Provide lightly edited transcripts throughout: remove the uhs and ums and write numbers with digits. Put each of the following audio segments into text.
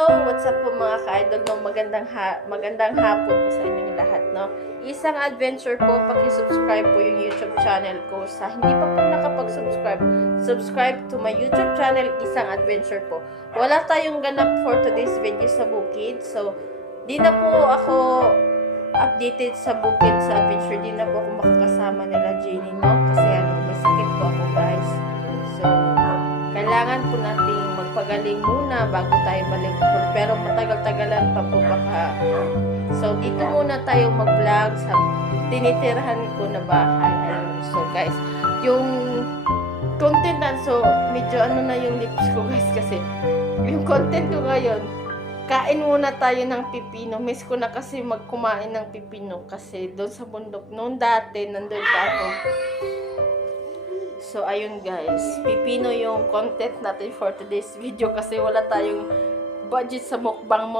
Hello, what's up po mga ka-idol no? Magandang hapon po sa inyong lahat, no? Isang adventure po, paki-subscribe po yung YouTube channel ko. Sa hindi pa po nakapag-subscribe, subscribe to my YouTube channel, Isang Adventure po. Wala tayong ganap for today's video sa bukid. So, di na po ako updated sa bukid, sa adventure. Di na po ako makakasama nila Jenny, no? Kasi may sakit po ako, guys. So, kailangan po nating magpagaling muna bago tayo balik. Pero matagal-tagalan pa po baka. So, dito muna tayo mag-vlog sa tinitirahan ko na bahay. Ayun. So, guys, yung content na, so, medyo na yung lips ko, guys, kasi yung content ko ngayon, kain muna tayo ng pipino. Miss ko na kasi magkumain ng pipino kasi doon sa bundok. Noon dati, nandun pa ako. So, ayun guys, pipino yung content natin for today's video kasi wala tayong budget sa mukbang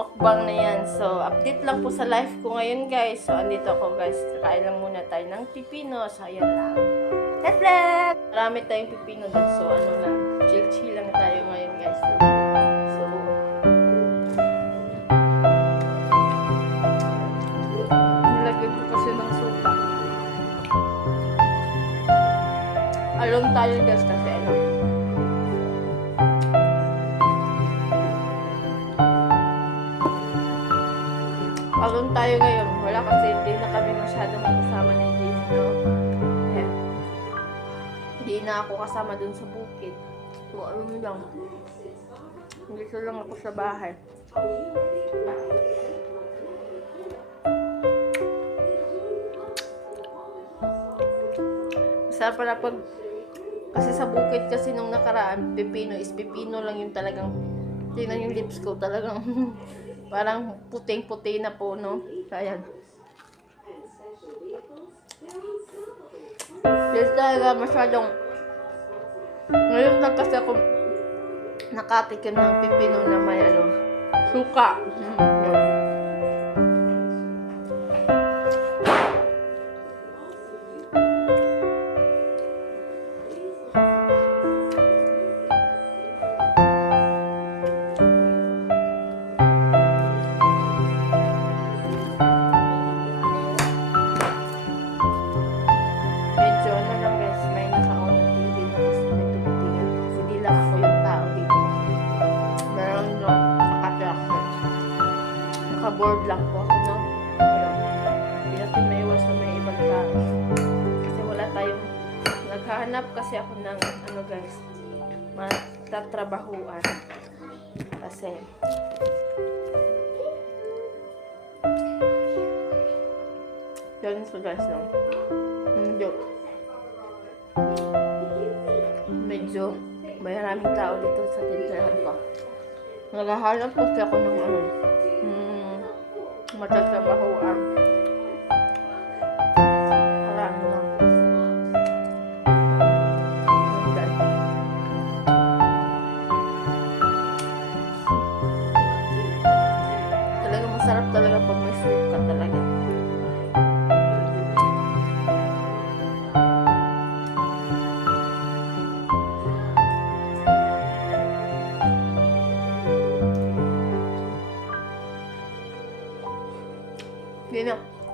na yan. So, update lang po sa life ko ngayon guys. So, andito ako guys, kakain lang muna tayo ng pipino. So, ayun lang. Let's vlog! Marami tayong pipino dun. So, lang, chill lang tayo ngayon guys. So, nilagyan ko kasi ng suka. Alone tayo guys kasi alone tayo ngayon. Wala kasi hindi na kami masyadong kasama ni James, no? Hindi na ako kasama dun sa bukid. So, alone lang. Dito lang ako sa bahay. Masarap pala pag kasi sa bukid kasi nung nakaraan, pipino lang yung talagang tingnan yung lips ko talagang parang puting-puti na po, no? Kaya yes, talaga masyadong ngayon lang kasi ako nakatikim ng pipino na may suka. Board lang po ako, no? Hindi natin maiwas na may ibang tao. Kasi wala tayong naghahanap kasi ako ng guys, matatrabahuan. Kasi yun so guys, no? Medyo maraming tao dito sa tintirahan ko. Naghahanap kasi ako ng matatrabahuan. Marami lang. Talaga masarap talaga pag may suka talaga.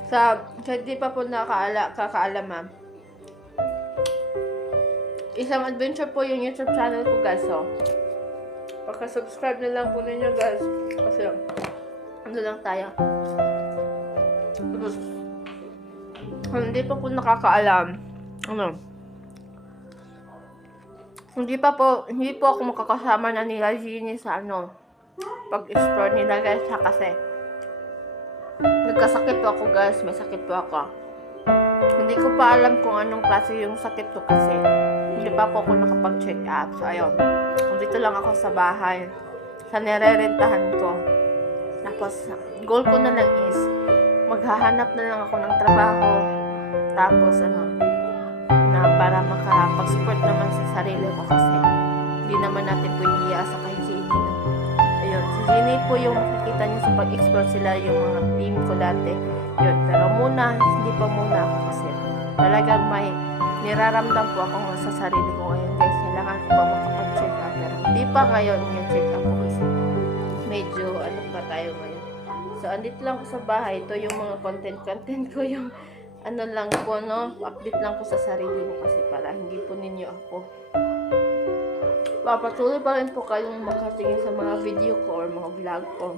Sa hindi pa po kakaalam, Isang Adventure po yung YouTube channel ko guys, so paka-subscribe na lang po ninyo guys kasi lang tayo. Hindi pa po nakakaalam hindi po ako makakasama na nila Jenny sa pag-explore nila guys kasi nagkasakit po ako guys, may sakit po ako. Hindi ko pa alam kung anong klase yung sakit ko kasi hindi pa po ako nakapag-check up. So ayun, dito lang ako sa bahay, sa nirerentahan ko. Tapos, goal ko na lang is maghahanap na lang ako ng trabaho. Tapos na para makapag-support naman sa sarili ko kasi hindi naman natin pwede iasa kay Jenny. Ayun, si Jenny po yung makikita niyo sa pag-explore sila yung mga team ko dati. Yun, pero hindi pa muna ako kasi talagang may niraramdam po ako sa sarili ko ngayon guys. Kailangan ko pa makapag-check up pero hindi pa ngayon yung check up ko kasi medyo So, andito lang ko sa bahay. Ito yung mga content ko, yung ano lang po, no? Update lang ko sa sarili ko kasi para hindi po ninyo ako. Papatuloy pa rin po kayong makatingin sa mga video ko or mga vlog ko.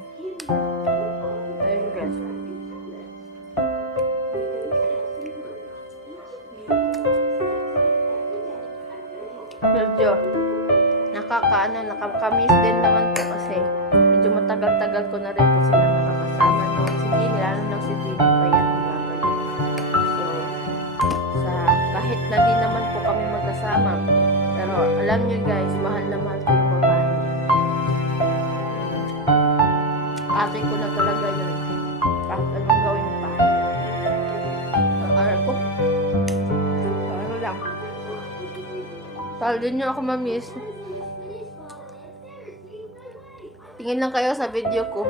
Ayun guys. Medyo nakakamiss din naman po kasi medyo matagal-tagal ko na rin po sila nakakasama no? Si Jenny, lalo na si Jenny pa yan so kahit na di naman po kami magkasama pero alam nyo guys, mahal na mahal ko yung babae ate ko na talaga yun kahit anong gawin pa ang aral ko ano lang tal din nyo ako mamiss. Tingin lang kayo sa video ko.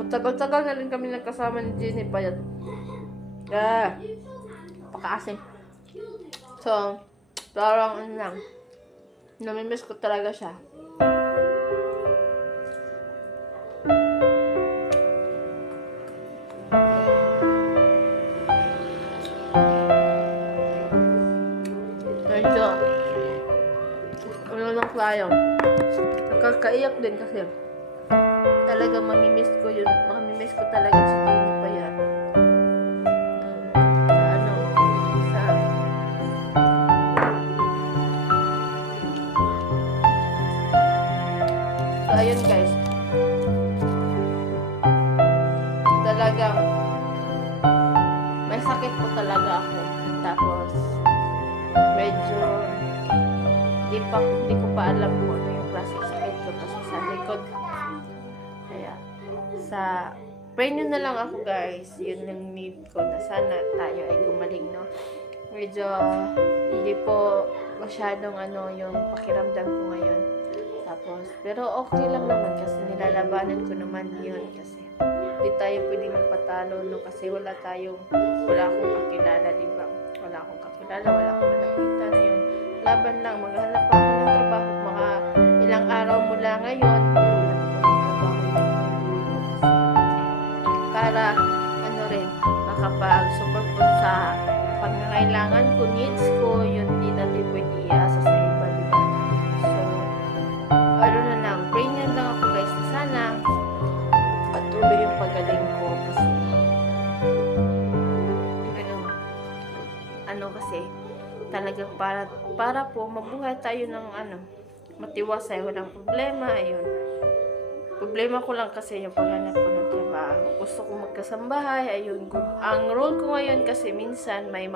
Matagal-tagal na rin kami nagkasama ni Jenny Payat. Pakaasim. So, parang ano lang. Namimiss ko talaga siya. Medyo ano lang tayo nakakaiyak din kasi talaga mamimiss ko yun mamimiss ko talaga si Jenny Payat so ayun guys talagang may sakit po talaga ako tapos medyo hindi ko pa alam kung ano yung klase sakit ko kasi sa likod kaya pray nyo na lang ako guys yun yung need ko na sana tayo ay gumaling no medyo hindi po masyadong yung pakiramdam ko ngayon tapos pero okay lang naman kasi nilalabanan ko naman yun kasi hindi tayo pwedeng magpatalo no kasi wala akong kakilala diba wala akong kakilala wala akong nakita na yung laban lang maghanap ako ng trabaho mga ilang araw mula ngayon para rin makapag-support po sa pangangailangan ko, needs ko, yun di natin pwede iasa sa iba, diba? So, ano na lang, pray nyo lang ako guys na sana patuloy yung pagaling ko kasi kasi talagang para po mabuhay tayo ng matiwasay, walang problema, ayun. Problema ko lang kasi yung paghanap ko ng trabaho. Gusto ko magkasambahay, ayun. Ang role ko ngayon kasi minsan may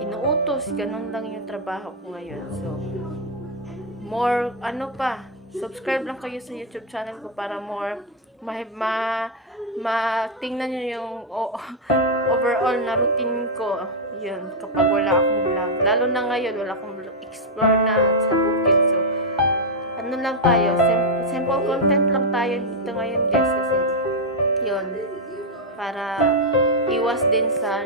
inuutos, ganun lang yung trabaho ko ngayon. So, more, subscribe lang kayo sa YouTube channel ko para more, tingnan nyo yung overall na routine ko. Yun, kapag wala akong vlog. Lalo na ngayon, wala akong explore na sa bukid. So, lang tayo, simple content lang tayo dito ngayon guys kasi yun para iwas din sa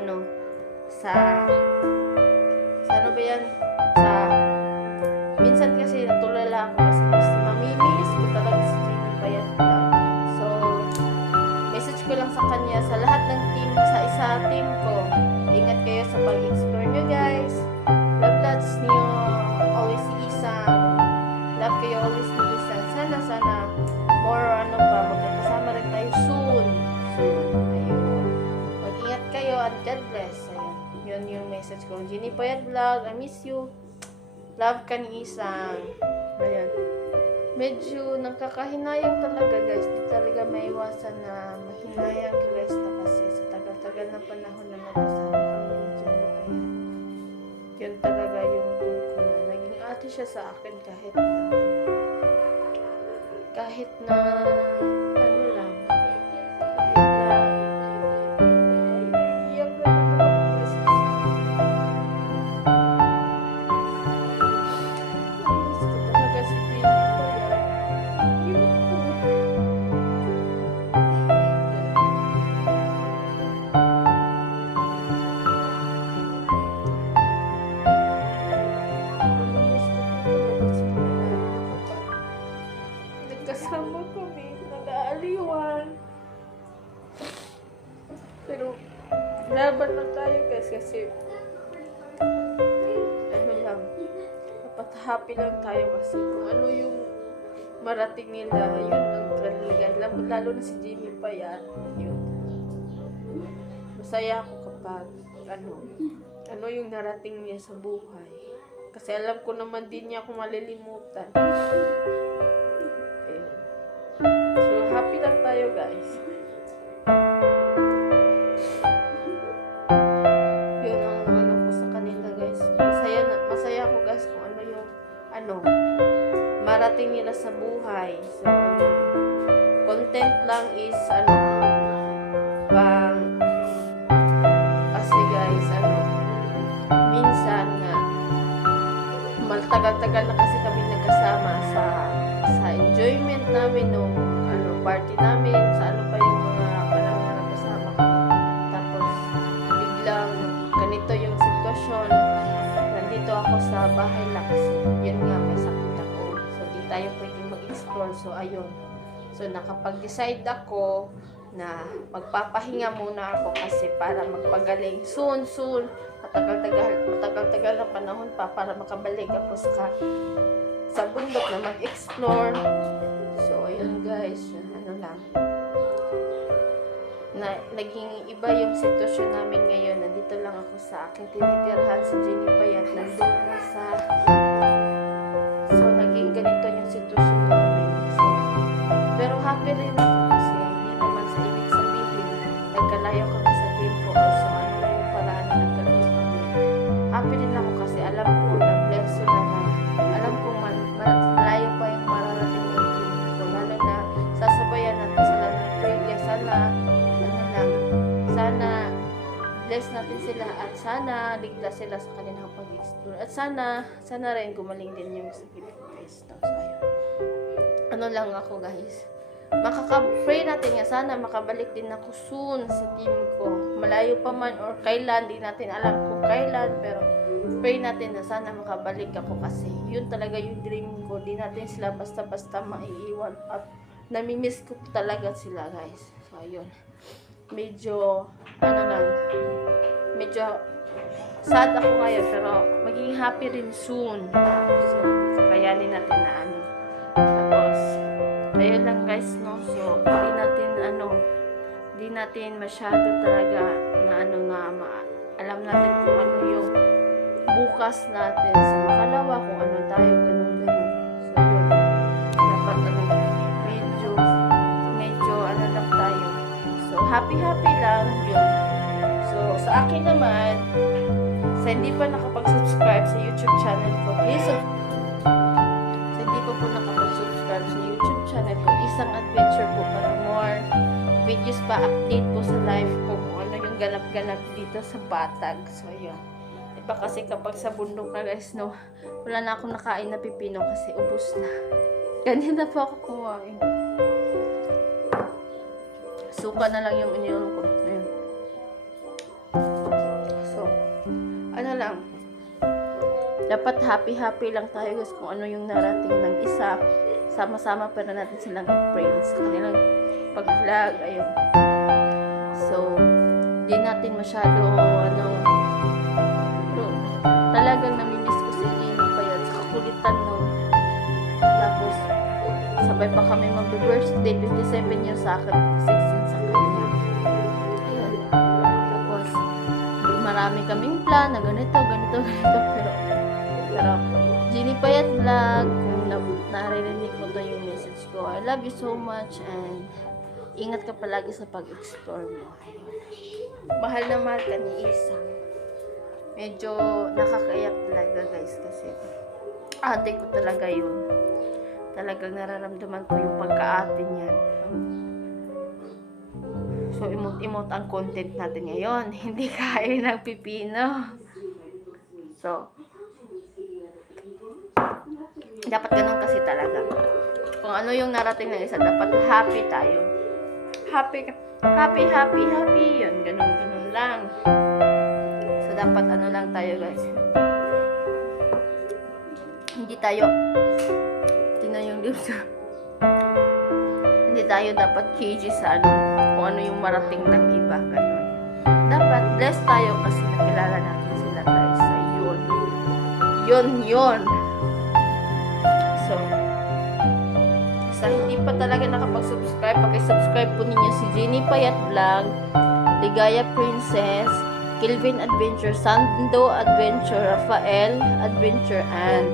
minsan kasi natulala ako kasi mas mamimiss ko talaga si Jenny Payat so message ko lang sa kanya sa lahat ng team sa team ko ingat kayo sa pag-explore nyo guys love lots nyo always si Isang love kayo always ni Isang sana more magkakasama rin tayo soon ayun mag-ingat kayo at God bless ayun yun yung message ko Jenny Payat Vlog I miss you love ka ni Isang ayun medyo nagkakahinayang talaga guys di talaga maiwasan na mahinayang guys na kasi sa tagal-tagal na panahon na magkasama kami ni Jenny Payat yun talaga yung goal ko na naging ate siya sa akin kahit na laban lang tayo guys kasi ano lang, dapat happy lang tayo kasi kung ano yung marating nila, yun ang kaligayahan. Lalo na si Jimmy pa yan, yun. Masaya ako kapag ano yung narating niya sa buhay. Kasi alam ko naman din niya ako malilimutan. Ayun. So, happy lang tayo guys. Yun ang ano ko sa kanila guys. Masaya ako guys kung ano yung marating nila sa buhay. So, content lang is kasi guys, minsan nga, matagal-tagal na kasi kami nagkasama sa enjoyment namin nung party namin, sa pa yung mga panahon na nagkasama. Tapos, biglang ganito yung sitwasyon. Nandito ako sa bahay lang kasi yun nga, may sakit ako. So, di tayo pwedeng mag-explore. So, ayun. So, nakapag-decide ako na magpapahinga muna ako kasi para magpagaling soon. Matagal-tagal na panahon pa para makabalik ako sa bundok na mag-explore. So, ayun guys, naging iba yung sitwasyon namin ngayon. Nandito lang ako sa aking tinitirhan si Jenny Payat. Nandun na so, naging ganito yung sitwasyon namin. So, pero happy rin ako kasi hindi naman sa ibig sabihin nagkalayo kami sa team ko. So, ano na yung paraan na nagkalayo kami. Happy rin ako kasi alam ko na bless sila na alam ko malayo pa yung mararating ng team ko. Lalo na sasabayan natin sila ng prayer. Sana bless natin sila at sana ligtas sila sa kanilang pag-explore. At sana rin gumaling din yung sakit ko guys. So, ayun. Lang ako guys. Makaka-pray natin nga sana makabalik din ako soon sa team ko. Malayo pa man or kailan, di natin alam kung kailan, pero pray natin na sana makabalik ako kasi yun talaga yung dream ko. Di natin sila basta-basta maiiwan at namimiss ko talaga sila guys. So ayun. Medyo sad ako ngayon pero magiging happy rin soon. So kayanin natin na tapos ayun lang guys no. So di natin masyado talaga na alam natin kung ano yung bukas natin sa makalawa, kung ano tayo ganun. So yun, dapat medyo lang tayo. So happy lang yun. So sa akin naman, sa hindi pa nakapag-subscribe sa YouTube channel ko, please sa hindi pa po nakapag-subscribe sa YouTube channel ko, isang adventure po para more videos pa, update po sa life ko kung ano yung ganap-ganap dito sa Batag. So yun, diba kasi kapag sa bundok na guys no, wala na akong nakain na pipino kasi ubos na. Ganyan na po ako kumain. Suka na lang yung ininom ko. Ayun. So, lang. Dapat happy lang tayo guys kung ano yung narating ng isa. Sama-sama para natin silang i-praise. Kanilang pag-vlog. Ayun. So, di natin masyado talagang namimiss ko si Jenny Payat sa kakulitan nun. Tapos, sabay pa kami mag-birthday, 57 years sa akin, 16 sa kanya. Ayun. Tapos, marami kaming plan na ganito. Pero, Jenny Payat vlog, kung naririnig mo to yung message ko, I love you so much and ingat ka palagi sa pag-explore mo. Ayun. Mahal na mahal ka ni Isang. Medyo nakakaiyak talaga guys kasi ate ko talaga yun. Talagang nararamdaman ko yung pagka-ate niyan. So, imot ang content natin ngayon. Hindi kain ng pipino. So, dapat ganun kasi talaga. Kung ano yung narating ng isa, dapat happy tayo. Happy. Yun, ganun lang. So, dapat lang tayo guys. Hindi tayo hindi tayo dapat cagey sa kung ano yung marating ng iba, ganun. Dapat dapat blessed tayo kasi nakilala natin sila guys. Ayun. Yun. So, sa hindi pa talaga nakapag-subscribe, paki-subscribe po ninyo si Jenny Payat Vlog, Ligaya Princess, Kelvin Adventure, Sando Adventure, Rafael Adventure, and